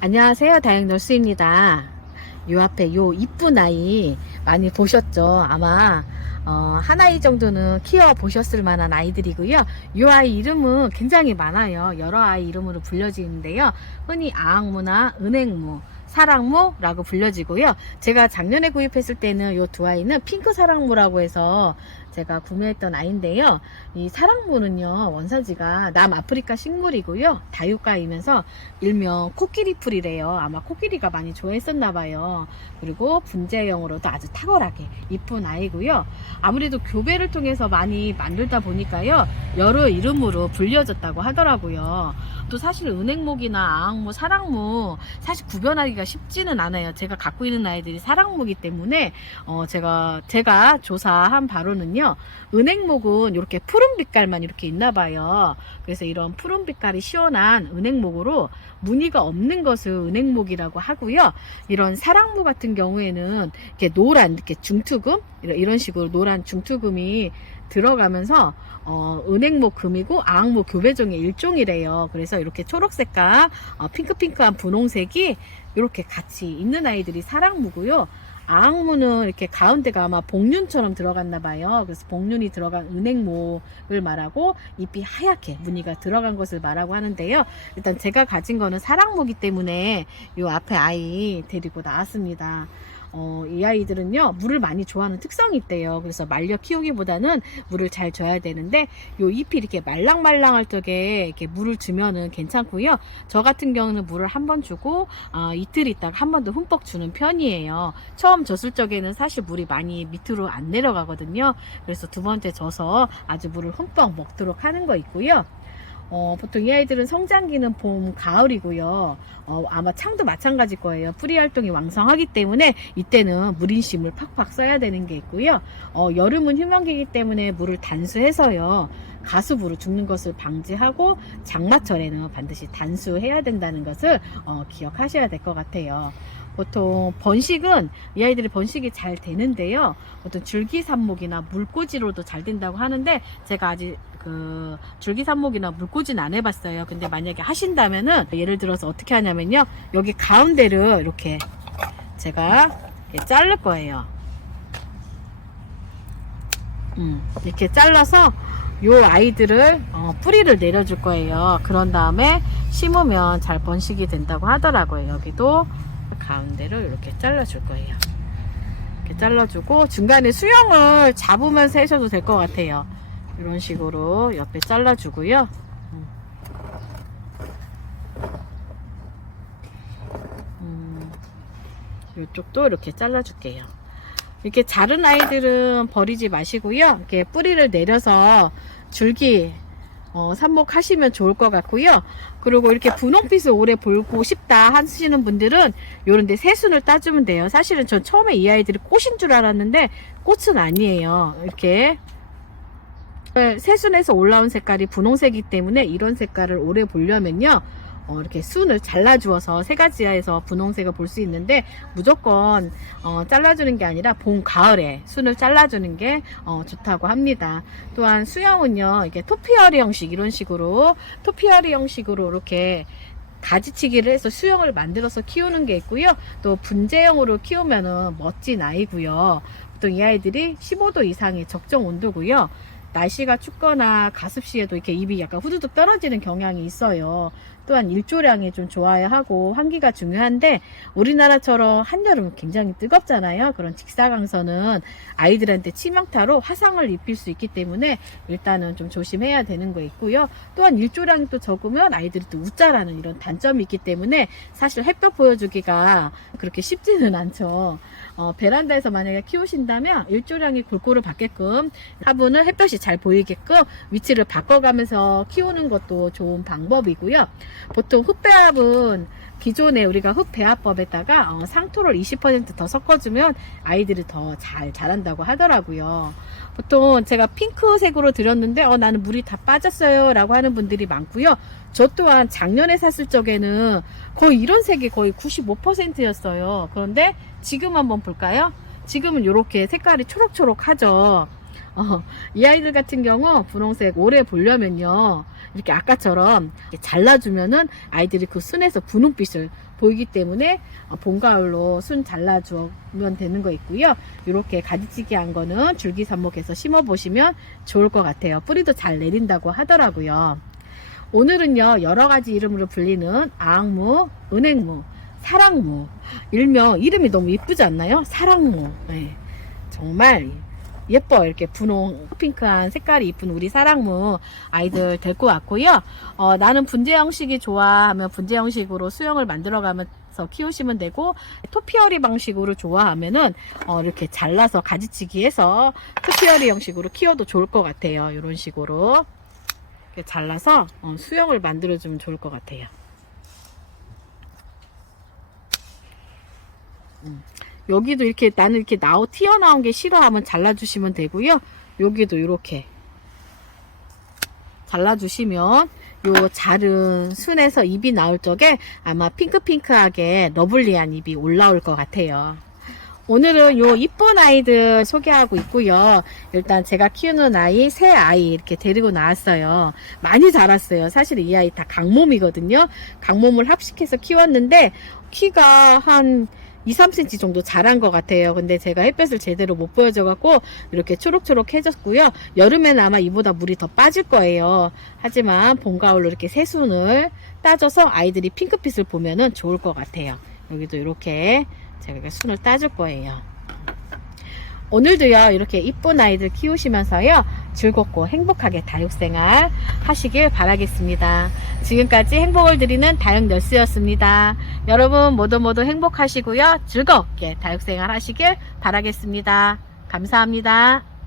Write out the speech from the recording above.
안녕하세요. 다행널스입니다. 요 앞에 요 이쁜 아이 많이 보셨죠? 아마 어, 한 아이 정도는 키워 보셨을 만한 아이들이고요. 요 아이 이름은 굉장히 많아요. 여러 아이 이름으로 불려지는데요. 흔히 아악무나 은행무, 사랑무라고 불려지고요. 제가 작년에 구입했을 때는 요 두 아이는 핑크 사랑무라고 해서 제가 구매했던 아이인데요. 이 사랑무는요, 원산지가 남아프리카 식물이고요. 다육가이면서 일명 코끼리 풀이래요. 아마 코끼리가 많이 좋아했었나 봐요. 그리고 분재형으로도 아주 탁월하게 이쁜 아이고요. 아무래도 교배를 통해서 많이 만들다 보니까요. 여러 이름으로 불려졌다고 하더라고요. 또 사실 은행목이나 아악무, 사랑무 사실 구별하기가 쉽지는 않아요. 제가 갖고 있는 아이들이 사랑무기 때문에 어 제가 제가 조사한 바로는요. 은행목은 이렇게 푸른 빛깔만 이렇게 있나 봐요. 그래서 이런 푸른 빛깔이 시원한 은행목으로 무늬가 없는 것을 은행목이라고 하고요. 이런 사랑무 같은 경우에는 이렇게 노란 이렇게 중투금 이런- 식으로 노란 중투금이 들어가면서 어, 은행목 금이고 아악목 교배종의 일종이래요. 그래서 이렇게 초록색과 어, 핑크핑크한 분홍색이 이렇게 같이 있는 아이들이 사랑무고요. 아악무는 이렇게 가운데가 아마 복륜처럼 들어갔나 봐요. 그래서 복륜이 들어간 은행목을 말하고 잎이 하얗게 무늬가 들어간 것을 말하고 하는데요. 일단 제가 가진 거는 사랑무기 때문에 이 앞에 아이 데리고 나왔습니다. 어, 이 아이들은요, 물을 많이 좋아하는 특성이 있대요. 그래서 말려 키우기보다는 물을 잘 줘야 되는데, 요 잎이 이렇게 말랑말랑할 적에 이렇게 물을 주면은 괜찮고요. 저 같은 경우는 물을 한 번 주고, 아, 이틀 있다가 한 번 더 흠뻑 주는 편이에요. 처음 줬을 적에는 사실 물이 많이 밑으로 안 내려가거든요. 그래서 두 번째 져서 아주 물을 흠뻑 먹도록 하는 거 있고요. 어, 보통 이 아이들은 성장기는 봄, 가을이고요. 어, 아마 창도 마찬가지일 거예요. 뿌리 활동이 왕성하기 때문에 이때는 물인심을 팍팍 써야 되는 게 있고요. 어, 여름은 휴면기이기 때문에 물을 단수해서요. 가수부로 죽는 것을 방지하고 장마철에는 반드시 단수해야 된다는 것을 어, 기억하셔야 될 것 같아요. 보통 번식은 이 아이들이 번식이 잘 되는데요. 보통 줄기산목이나 물꽂이로도 잘 된다고 하는데 제가 아직 그 줄기산목이나 물꽂이는 안 해봤어요. 근데 만약에 하신다면은 예를 들어서 어떻게 하냐면요. 여기 가운데를 이렇게 제가 이렇게 자를 거예요. 음, 이렇게 잘라서 요 아이들을 어, 뿌리를 내려줄 거예요. 그런 다음에 심으면 잘 번식이 된다고 하더라고요. 여기도 가운데를 이렇게 잘라줄 거예요. 이렇게 잘라주고 중간에 수영을 잡으면서 해셔도 될 것 같아요. 이런 식으로 옆에 잘라주고요. 음. 음, 이쪽도 이렇게 잘라줄게요. 이렇게 자른 아이들은 버리지 마시고요. 이렇게 뿌리를 내려서 줄기 어, 삽목하시면 좋을 것 같고요. 그리고 이렇게 분홍빛을 오래 볼고 싶다 하시는 분들은 요런데 새순을 따주면 돼요. 사실은 전 처음에 이 아이들이 꽃인 줄 알았는데 꽃은 아니에요. 이렇게 새순에서 올라온 색깔이 분홍색이기 때문에 이런 색깔을 오래 보려면요. 어, 이렇게 순을 잘라주어서 세 가지에서 분홍색을 볼 수 있는데 무조건 어, 잘라주는 게 아니라 봄, 가을에 순을 잘라주는 게 어, 좋다고 합니다. 또한 수영은요, 이게 토피어리 형식 이런 식으로 토피어리 형식으로 이렇게 가지치기를 해서 수영을 만들어서 키우는 게 있고요. 또 분재형으로 키우면은 멋진 아이고요. 보통 이 아이들이 15도 이상의 적정 온도고요. 날씨가 춥거나 가습시에도 이렇게 입이 약간 후두둑 떨어지는 경향이 있어요. 또한 일조량이 좀 좋아야 하고 환기가 중요한데 우리나라처럼 한여름 굉장히 뜨겁잖아요. 그런 직사광선은 아이들한테 치명타로 화상을 입힐 수 있기 때문에 일단은 좀 조심해야 되는 거 있고요. 또한 일조량이 또 적으면 아이들이 또 웃자라는 이런 단점이 있기 때문에 사실 햇볕 보여주기가 그렇게 쉽지는 않죠. 어, 베란다에서 만약에 키우신다면 일조량이 골고루 받게끔 화분을 햇볕이 잘 보이게끔 위치를 바꿔가면서 키우는 것도 좋은 방법이고요. 보통 흙배합은 기존에 우리가 흙배합법에다가 어, 상토를 20%더 섞어주면 아이들이 더 잘 자란다고 하더라고요. 보통 제가 핑크색으로 드렸는데 어, 나는 물이 다 빠졌어요 라고 하는 분들이 많고요. 저 또한 작년에 샀을 적에는 거의 이런 색이 거의 95%였어요. 그런데 지금 한번 볼까요? 지금은 이렇게 색깔이 초록초록하죠. 어, 이 아이들 같은 경우 분홍색 오래 보려면요. 이렇게 아까처럼 이렇게 잘라주면은 아이들이 그 순에서 분홍빛을 보이기 때문에 어, 봄, 가을로 순 잘라주면 되는 거 있고요. 이렇게 가지치기 한 거는 줄기 삽목해서 심어 보시면 좋을 것 같아요. 뿌리도 잘 내린다고 하더라고요. 오늘은요, 여러 가지 이름으로 불리는 아악무, 은행무, 사랑무. 일명, 이름이 너무 이쁘지 않나요? 사랑무. 네. 정말 예뻐. 이렇게 분홍 핑크한 색깔이 이쁜 우리 사랑무 아이들 데리고 왔고요. 어, 나는 분재 형식이 좋아하면 분재 형식으로 수영을 만들어 가면서 키우시면 되고 토피어리 방식으로 좋아하면은 어, 이렇게 잘라서 가지치기 해서 토피어리 형식으로 키워도 좋을 것 같아요. 이런 식으로. 잘라서 어, 수영을 만들어 주면 좋을 것 같아요 여기도 이렇게 나는 이렇게 나오 튀어나온 게 싫어하면 잘라주시면 되고요. 여기도 이렇게 잘라주시면 요 자른 순에서 잎이 나올 적에 아마 핑크핑크하게 러블리한 잎이 올라올 것 같아요. 오늘은 요 이쁜 아이들 소개하고 있고요. 일단 제가 키우는 아이 새 아이 이렇게 데리고 나왔어요. 많이 자랐어요. 사실 이 아이 다 강몸이거든요. 강몸을 합식해서 키웠는데 키가 한 2, 3cm 정도 자란 것 같아요. 근데 제가 햇볕을 제대로 못 보여줘갖고 이렇게 초록초록해졌고요. 여름에는 아마 이보다 물이 더 빠질 거예요. 하지만 봄, 가을로 이렇게 새순을 따줘서 아이들이 핑크빛을 보면은 좋을 것 같아요. 여기도 이렇게 제가 이렇게 순을 따줄 거예요. 오늘도요 이렇게 이쁜 아이들 키우시면서요 즐겁고 행복하게 다육생활 하시길 바라겠습니다. 지금까지 행복을 드리는 다육너스였습니다. 여러분 모두 모두 행복하시고요 즐겁게 다육생활 하시길 바라겠습니다. 감사합니다.